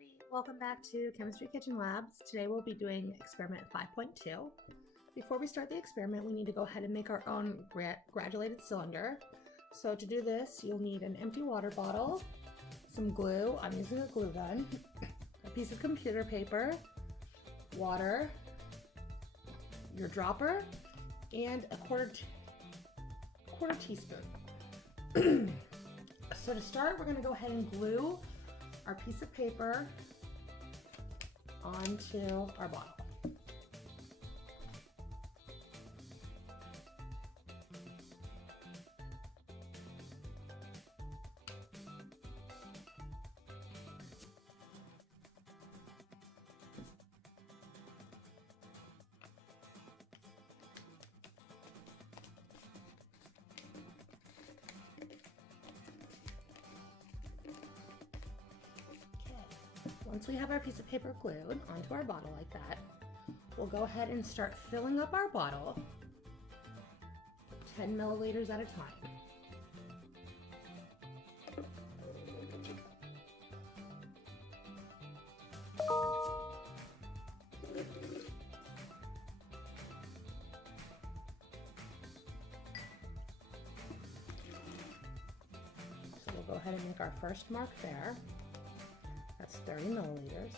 everybody. Welcome back to Chemistry Kitchen Labs. Today we'll be doing experiment 5.2. Before we start the experiment, we need to go ahead and make our own granulated cylinder. So to do this, you'll need an empty water bottle, some glue, I'm using a glue gun, a piece of computer paper, water, your dropper, and a quarter teaspoon. So to start, we're going to go ahead and glue our piece of paper onto our bottle. Once we have our piece of paper glued onto our bottle like that, we'll go ahead and start filling up our bottle 10 milliliters at a time. So we'll go ahead and make our first mark there. That's 30 milliliters.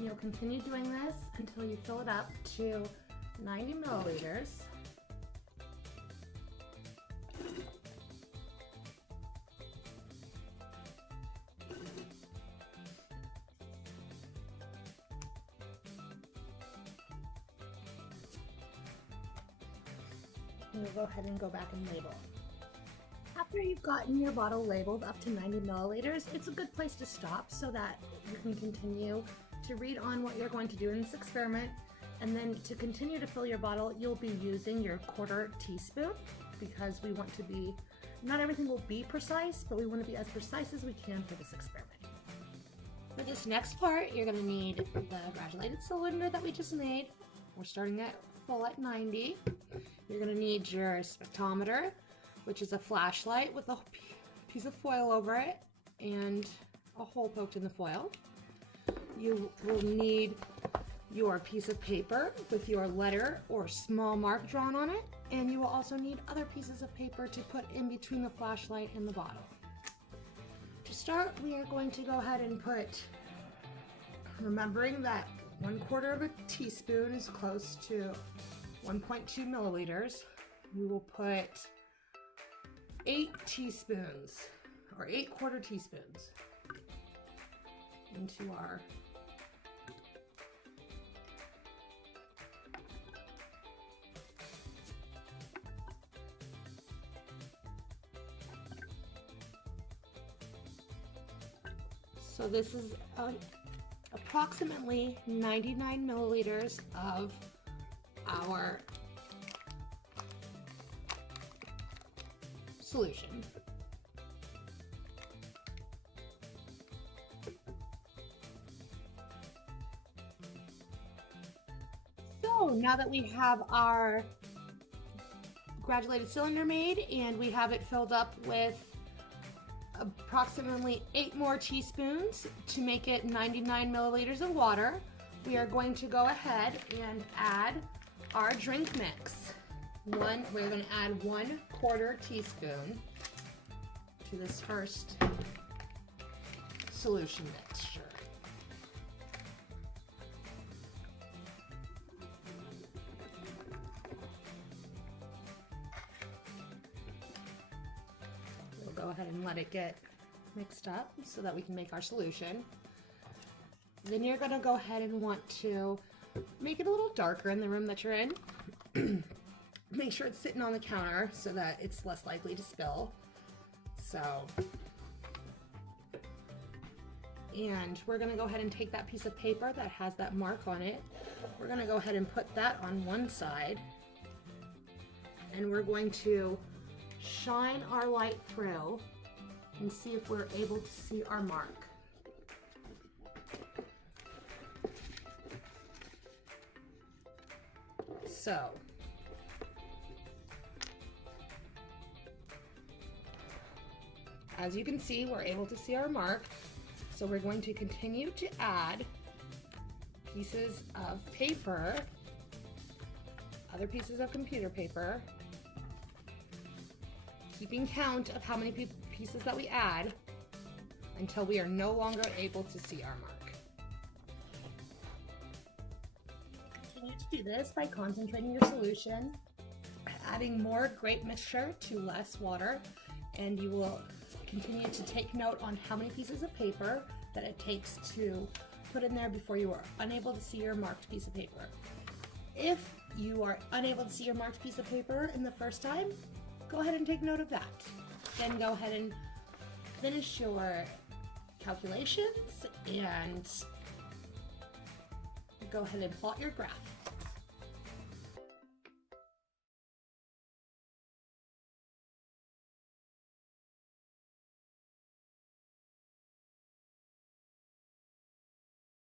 You'll continue doing this until you fill it up to 90 milliliters. And you'll go ahead and go back and label. After you've gotten your bottle labeled up to 90 milliliters, it's a good place to stop so that you can continue to read on what you're going to do in this experiment. And then to continue to fill your bottle, you'll be using your quarter teaspoon because we want to be, not everything will be precise, but we want to be as precise as we can for this experiment. For this next part, you're going to need the granulated cylinder that we just made. We're starting at full at 90. You're going to need your spectrometer, which is a flashlight with a piece of foil over it and a hole poked in the foil. You will need your piece of paper with your letter or small mark drawn on it, and you will also need other pieces of paper to put in between the flashlight and the bottle. To start, we are going to go ahead and put, remembering that 1/4 of a teaspoon is close to 1.2 milliliters, we will put 8 teaspoons or 8 quarter teaspoons into our so this is approximately 99 milliliters of our solution. So now that we have our granulated cylinder made and we have it filled up with approximately 8 more teaspoons to make it 99 milliliters of water, we are going to go ahead and add our drink mix. We're going to add 1/4 teaspoon to this first solution mixture. We'll go ahead and let it get mixed up so that we can make our solution. Then you're going to go ahead and want to make it a little darker in the room that you're in. Make sure it's sitting on the counter so that it's less likely to spill. So And we're gonna go ahead and take that piece of paper that has that mark on it. We're gonna go ahead and put that on one side. And we're going to shine our light through and see if we're able to see our mark. So, as you can see, we're able to see our mark. So we're going to continue to add pieces of paper, other pieces of computer paper, keeping count of how many pieces that we add until we are no longer able to see our mark. Continue to do this by concentrating your solution, adding more grape mixture to less water, and you will continue to take note on how many pieces of paper that it takes to put in there before you are unable to see your marked piece of paper. If you are unable to see your marked piece of paper in the first time, go ahead and take note of that. Then go ahead and finish your calculations and go ahead and plot your graph.